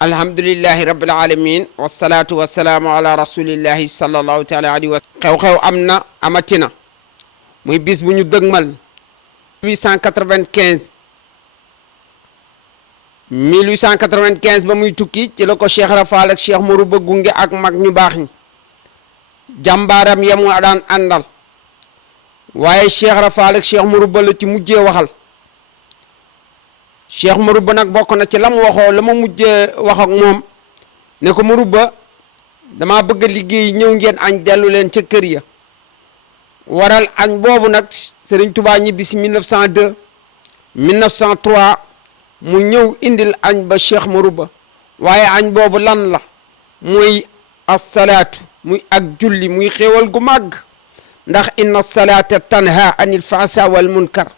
alhamdulillahi rabbil alamin wassalatu wassalamu ala rasulillahi sallallahu taala alayhi wa xew-xew am na amatina muy bis bu ñu dëgmal 1895 ba muy tukki ci la ko Cheikh Rafal ak Cheikh Mourou ba gunge ak mag ñu baax ñi jàmbaaram yamu daan àndal waaye Cheikh Rafal ak Cheikh Mourou ba la ci mujjee waxal Cheikh Mourou ba nag bokk na ci lam waxoo la ma mujjee wax ak moom ne ko Mourou ba dama bëgg liggéey ñëw ngeen añ dellu leen ca kër ya waral añ boobu nag Serigne Touba ñibbi si 1902 1903 mu ñëw indil añ ba Cheikh Mourou ba waaye añ boobu lan la muy assalaatu muy ak julli muy xéewal gu màgg ndax inna salaata tanha anil fasa wal munkar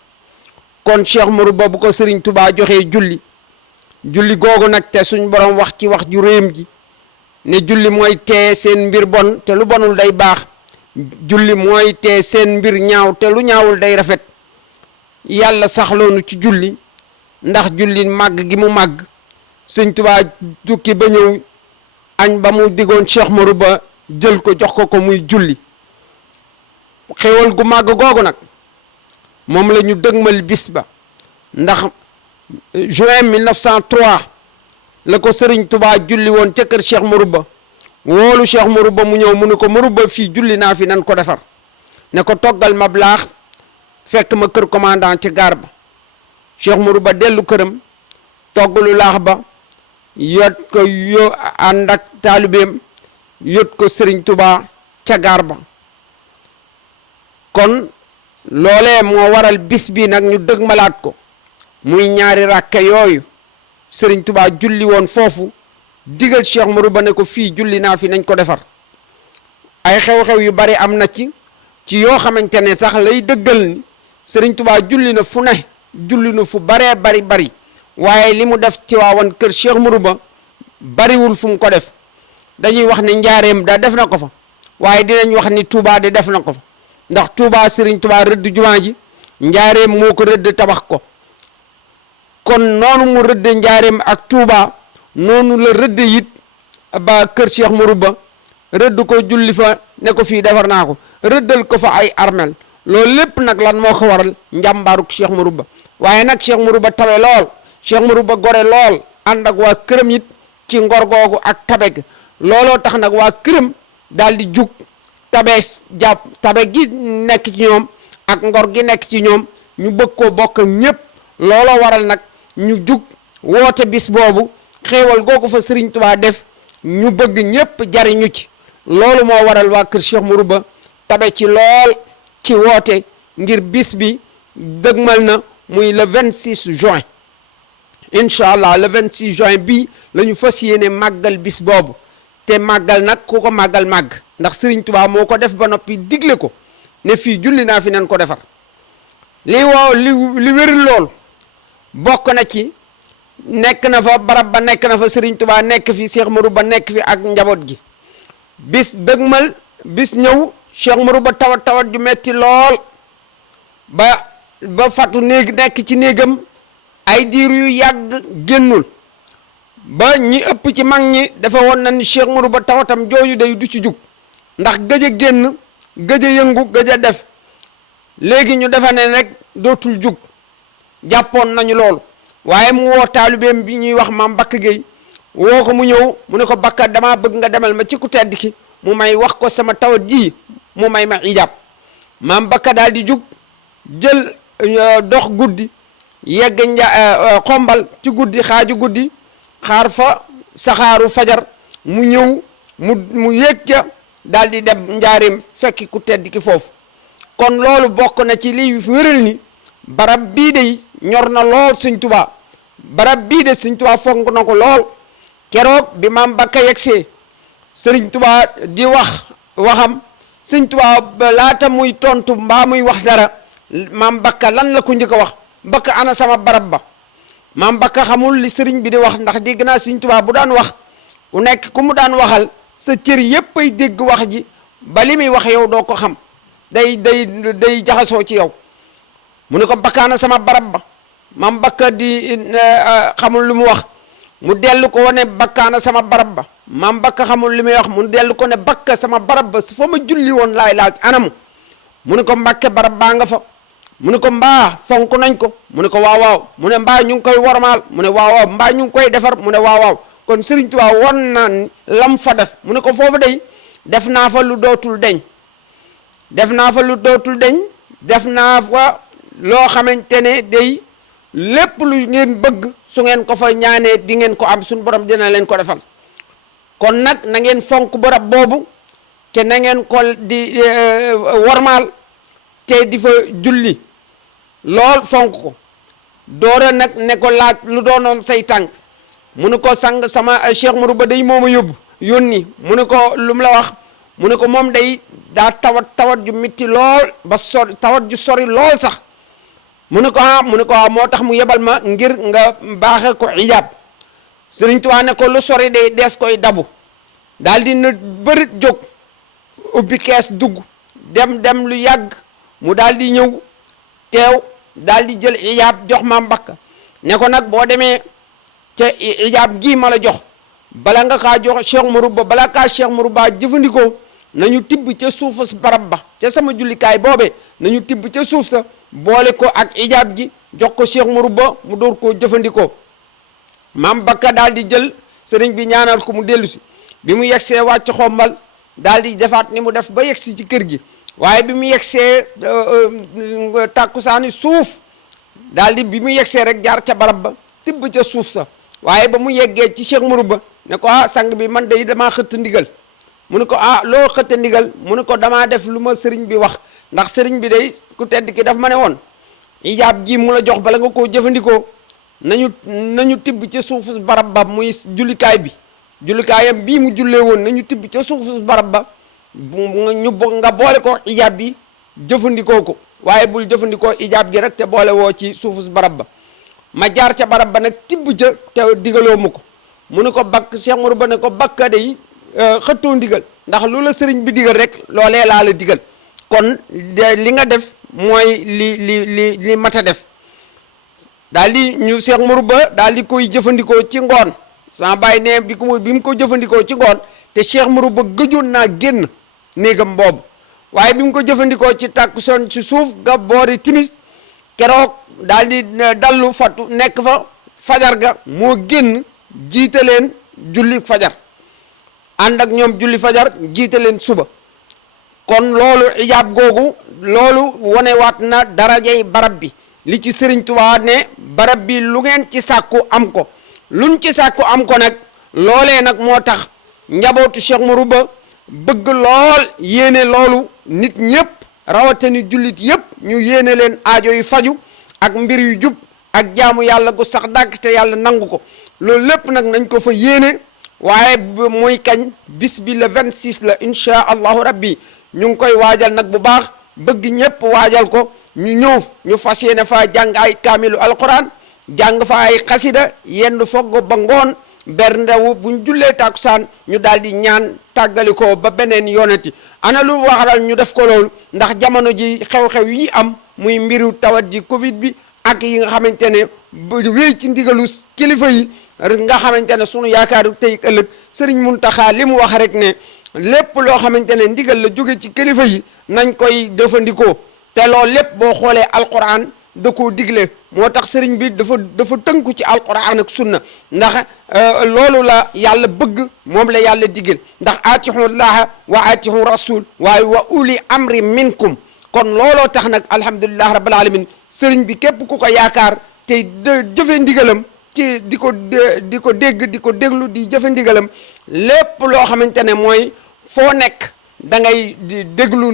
kon Cheikh Mourou ba bu ko Serigne Touba joxee julli googu nag te suñ borom wax ci wax ju réem ji ne julli mooy tee seen mbir bon te lu bonul day baax julli mooy tee seen mbir ñaaw te lu ñaawul day rafet yàlla saxloonu ci julli ndax julli màgg gi mu màgg Sëñ Touba tukki ba ñëw añ ba mu digoon Cheikh Mourou ba jël ko jox ko muy julli xéwal gu màgg googu nag moom la ñu dëgmal bis ba ndax juin 1903 la ko Serigne Touba julli woon ca kër Cheikh Mourou ba woolu Cheikh Mourou ba mu ñëw mu ne ko Mourou ba fii julli naa fi nan ko defar ne ko toggal ma blaax fekk ma kër commandant ci gaar ba Cheikh Mourou ba dellu këram toggalu laax ba yot ko ànd ak taalibeem yot ko Serigne Touba ca gaar ba kon loolee moo waral bis bi nag ñu dëgmalaat ko muy ñaari ràkke yooyu Serigne Touba julli woon foofu digal Cheikh Mourou ba ne ko fii julli naa fi nañ ko defar ay xew-xew yu bari am na ci yoo xamante ne sax lay dëggal ni Serigne Touba julli na fu ne julli na fu baree bari waaye li mu def ci waawan kër Cheikh Mourou ba bariwul fu mu ko def dañuy wax ne njaareem da def na ko fa waaye dinañ wax ni Touba de def na ko fa ndax Touba Serigne Touba rëdd jumaa ji njaareem moo ko rëdd tabax ko kon noonu mu rëdd njaareem ak Touba noonu la rëdd it ba kër Cheikh Mourou ba rëdd ko julli fa ne ko fii defar naa ko rëddal ko fa ay armel loolu lépp nag lan moo ko waral njàmbaaruk Cheikh Mourou ba waaye nag Cheikh Mourou ba tabe lool Cheikh Mourou ba gore lool ànd ak waa këram it ci ngor googu ak tabe gi looloo tax nag waa këram daal di jug tabe gi nekk ci ñoom ak ngor gi nekk ci ñoom ñu bëgg koo bokk ñépp looloo waral nag ñu jug woote bis boobu xéewal googu fa Serigne Touba def ñu bëgg ñépp jariñu ci loolu moo waral waa kër Cheikh Mourou ba tabe ci lool ci woote ngir bis bi dëgmal na muy le 26 juin incha allah le 26 juin bii la ñu fas yéene màggal bis boobu te màggal nag ku ko màggal màgg ndax Serigne Touba moo ko def ba noppi digle ko ne fii julli naa fi nan ko defar li wéri lool bokk na ci nekk na fa barab ba nekk na fa Serigne Touba nekk fi Cheikh Mourou ba nekk fi ak njaboot gi bis dëgmal bis ñëw Cheikh Mourou ba tawat ju metti lool ba fatu nekk ci néegam ay diir yu yàgg génnul ba ñi ëpp ci mag ñi dafa woon na ni Cheikh Mourou ba tawatam jooju day du ci jug ndax gëj a génn gëj a yëngu gëj a def léegi ñu defa ne rek dootul jug jàppoon nañu loolu waaye mu woo taalibeem bi ñuy wax maam Bakka Gueye woo ko mu ñëw mu ne ko Bakka damaa bëgg nga demal ma ci ku tedd ki mu may wax ko sama tawat ji mu may ma ijaab maam Bakka daal di jug jël dox guddi yegg xombal ci guddi xaaju guddi xaar fa saxaaru fajar mu ñëw mu yéeg ca daal di dem njaarim fekki ku tedd ki foofu kon loolu bokk na ci liy wéral ni barab bii de ñor na lool Sëñ Touba barab bii de Sëñ Touba fonk na ko lool keroog bi maam Bakka yegsee Sëriñ Touba di waxam Sëñ Touba laata muy tontu mbaa muy wax dara maam Bakka lan la ko njëkk a wax Bakka ana sama barab ba maam Bakka xamul li sëriñ bi di wax ndax dégg naa Sëñ Touba bu daan wax ku nekk ku mu daan waxal sa cër yépp ay dégg wax ji ba li muy wax yow doo ko xam day jaxasoo ci yow mu ne ko bakkaana sama barab ba mam bakka di xamul lu mu wax mu dellu ko ne bakkaana sama barab ba mam bakka xamul li muy wax mu dellu ko ne bakka sama barab ba fa ma julli woon laay laaj anamu mu ne ko Mbàkke barab baa nga fa mu ne ko mbaa fonk nañ ko mu ne ko waaw waaw mu ne mbaa ñu ngi koy wormaal mu ne waaw waaw mbaa ñu ngi koy defar mu ne waaw waaw kon Sëriñ Tuubaa won na lam fa def mu ne ko foofu day def naa fa lu dootul deñ def naa fa lu dootul deñ def naa fa loo xamante ne day lépp lu ngeen bëgg su ngeen ko fa ñaanee di ngeen ko am suñu borom dina leen ko defal kon nag na ngeen fonk barab boobu te na ngeen ko di wormaal te di fa julli lool fonk ko doora nag ne ko laaj lu doonoon say tànk mu ne ko sang sama Cheikh Mourou Ba day mooma yónni mu ne ko lu mu la wax mu ne ko moom day daa tawat ju mitti lool ba sori tawat ju sori lool sax mu ne ko moo tax mu yebal ma ngir nga baaxe ko ijaab Sëriñ Tuubaa ne ko lu sori day dees koy dabu daal di na bërit jóg ubbi kees dugg dem lu yàgg mu daal di ñëw teew daal di jël ijaab jox ma Mbakka ne ko nag boo demee ca ijaab gii ma la jox bala nga kaa jox Cheikh Mourou Ba bala kaa Cheikh Mourou Ba jëfandikoo nañu tibb ca suufa barab ba ca sama jullikaay boobee nañu tibb ca suuf sa boole ko ak ijaab gi jox ko Cheikh Mourou Ba mu door koo jëfandikoo maam Bakka daal di jël sëriñ bi ñaanal ko mu dellu si bi mu yegsee wàcc xombal daal di defaat ni mu def ba yegsi ci kër gi waaye bi mu yegsee tàkkusaani suuf daal di bi mu yegsee rek jaar ca barab ba tibb ca suuf sa waaye ba mu yeggee ci Cheikh Mourou Ba ne ko sang bi man de damaa xëtt ndigal mu ne ko loo xëtt ndigal mu ne ko damaa def lu ma sëriñ bi wax ndax sëriñ bi day ku tedd ki daf ma ne woon ijaab ji mu la jox bala nga koo jëfandikoo nañu tibb ca suufu barab ba muy jullikaay bi jullikaayam bii mu jullee woon nañu tibb ca suufu barab ba nga boole ko ijaab bi jëfandikoo ko waaye bul jëfandikoo ijaab gi rek te boole woo ci suufu barab ba ma jaar ca barab ba nag tibb ca te digaloo mu ko mu ne ko bakk Cheikh Mourou Ba ne ko bakka day xëttoo ndigal ndax lu la sëriñ bi digal rek loolee laa la digal kon li nga def mooy li mat a def daal di ñu Cheikh Mourou Ba daal di koy jëfandikoo ci ngoon sama bàyyi ne bi mu ko jëfandikoo ci ngoon te Cheikh Mourou Ba gëjoon naa génn néegam boobu waaye bi mu ko jëfandikoo ci tàkkusoon ci suuf ga boori timis keroog daal di dallu fatu nekk fa fajar ga moo génn jiite leen julli fajar ànd ak ñoom julli fajar jiite leen suba kon loolu ijaab googu loolu wonewaat na darajey barab bi li ci Sëriñ Tuubaa ne barab bi lu ngeen ci sàkku am ko luñ ci sàkku am ko nag loolee nag moo tax njabootu Cheikh Mourou Ba bëgg lool yéene loolu nit ñépp rawatani jullit yépp ñu yéene leen aajo yu faju ak mbir yu jub ak jaamu yàlla gu sax dàgg te yàlla nangu ko loolu lépp nag nañ ko fa yéene waaye muy kañ bis bi le 26 la incha allahu rabbi ñu ngi koy waajal nag bu baax bëgg ñépp waajal ko ñu ñëw ñu fas yéene fa jàng ay kaamilu alquran jàng fa ay xasida yenn fogg ba ngoon berndewu buñ jullee tàkkusaan ñu daal di ñaan tàggali ko ba beneen yoonati ana lu waxaral ñu def ko loolu ndax jamono ji xew-xew yi am muy mbiru tawat ji covid bi ak yi nga xamante ne wéy ci ndigalu kilifa yi nga xamante ne sunu yaakaaru tey ëllëg Sëriñ Muntaxa li mu wax rek ne lépp loo xamante ne ndigal la jóge ci kilifa yi nañ koy jëfandikoo te loolu lépp boo xoolee alquran da koo digle moo tax sëriñ bi dafa tënku ci alquran ak sunna ndax loolu la yàlla bëgg moom la yàlla digal ndax aatihu llaha wa aatihu rasul waaye wa uli amri minkum kon looloo tax nag alhamdulilah rabbil alamin sëriñ bi képp ku ko yaakaar te jëfe ndigalam ci di ko dégg di ko déglu di jëfe ndigalam lépp loo xamante ne mooy foo nekk da ngay di déglu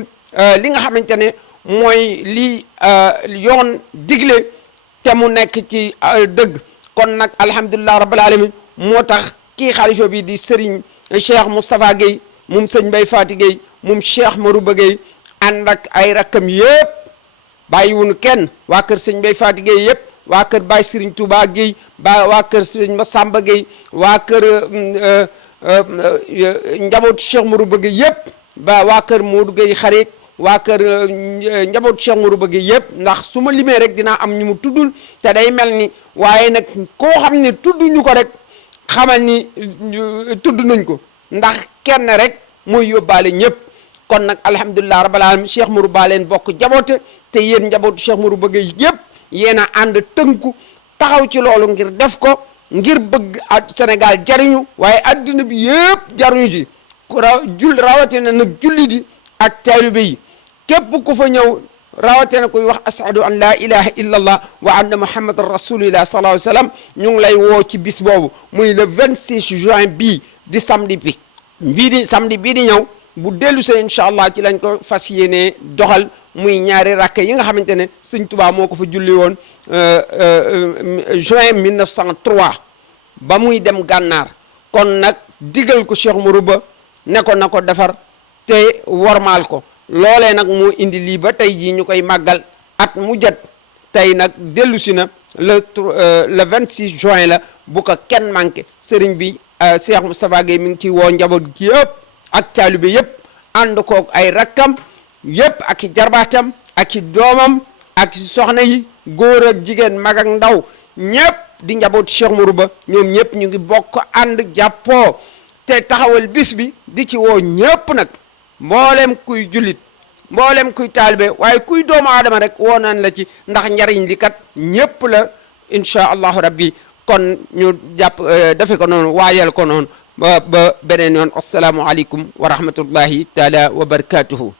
li nga xamante ne mooy li yoon digle te mu nekk ci dëgg kon nag alhamdulilah rabbil alamin moo tax kii xalifa bi di sëriñ Cheikh Moustapha Guèye moom sëñ Mbaye Faty Guèye moom Cheikh Mourou Ba Guèye ànd ak ay rakkam yépp bàyyiwunu kenn waa kër sëñ Mbaye Faty Guèye yépp waa kër Baye Serigne Touba Guèye waa kër sëñ Massamba Guèye waa kër njabootu Cheikh Mourou Ba Guèye yépp waa kër Modou Guèye xareek waa kër njaboot Cheikh Marouba gi yëpp ndax su ma limee rek dinaa am ñu mu tuddul te day mel ni waaye nag koo xam ne tudduñu ko rek xamal ni tudd nañ ko ndax kenn rek mooy yóbbaale ñëpp kon nag alhamdulilah rabbil alamin Cheikh Marouba leen bokk jaboote te yéen njabootu Cheikh Marouba gi yëpp yéen a ànd tënku taxaw ci loolu ngir def ko ngir bëgg Sénégal jariñu waaye adduna bi yëpp jaruñu ji rawatina nag julli di ak taalibe yi képp ku fa ñëw rawatina kuy wax ashadu an la ilaha illa allah wa anna muhammadan rasulillah sallallahu alayhi wa sallam ñu ngi lay woo ci bis boobu muy le 26 juin bii di samedi bii di ñëw bu dellu see incha allah ci lañ ko fas yéenee doxal muy ñaari rakk yi nga xamante ne Sëñ Tuubaa moo ko fa julli woon juin 1903 ba muy dem gànnaar kon nag digal ko Cheikh Marouba ne ko na ko defar te wormaal ko loolee nag moo indi lii ba tey jii ñu koy màggal at mu jot tey nag dellu si na le 26 juin la bu ko kenn manqué sëriñ bi Cheikh Moustapha Gueye mi ngi ciy woo njaboot gi yëpp ak taalibe yëpp ànd koog ay rakkam yëpp ak i jarbaatam ak i doomam ak soxna yi góor ak jigéen mag ak ndaw ñëpp di njaboot Cheikh Marouba ñoom ñëpp ñu ngi bokk ànd jàppoo te taxawal bis bi di ci woo ñëpp nag mboolem kuy jullit mboolem kuy taalibe waaye kuy doomu aadama rek woo naan la ci ndax njariñ li kat ñëpp la incha allahu rabbi kon ñu jàpp defe ko noonu waajal ko noonu ba beneen yoon assalaamu aleykum wa rahmatullahi taala wa barakatuhu